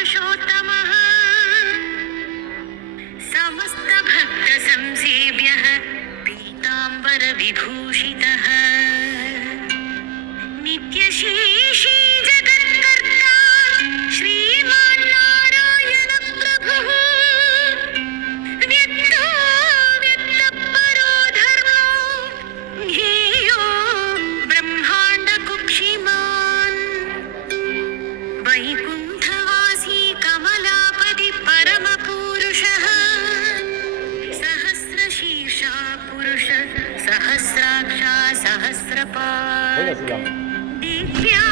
पुरुषोत्तमः समस्तभक्तसंसेव्यः पीताम्बरविभूषितः नित्यशेषी जगत्कर्ता श्रीमान् नारायणप्रभुः व्यक्तो व्यक्तपरो धर्मो ध्येयो ब्रह्माण्डकुक्षिमान् वैकुण्ठवासी कमलापति परमपुरुषः सहस्रशीर्षा पुरुष सहस्राक्षा सहस्रपात् दिव्या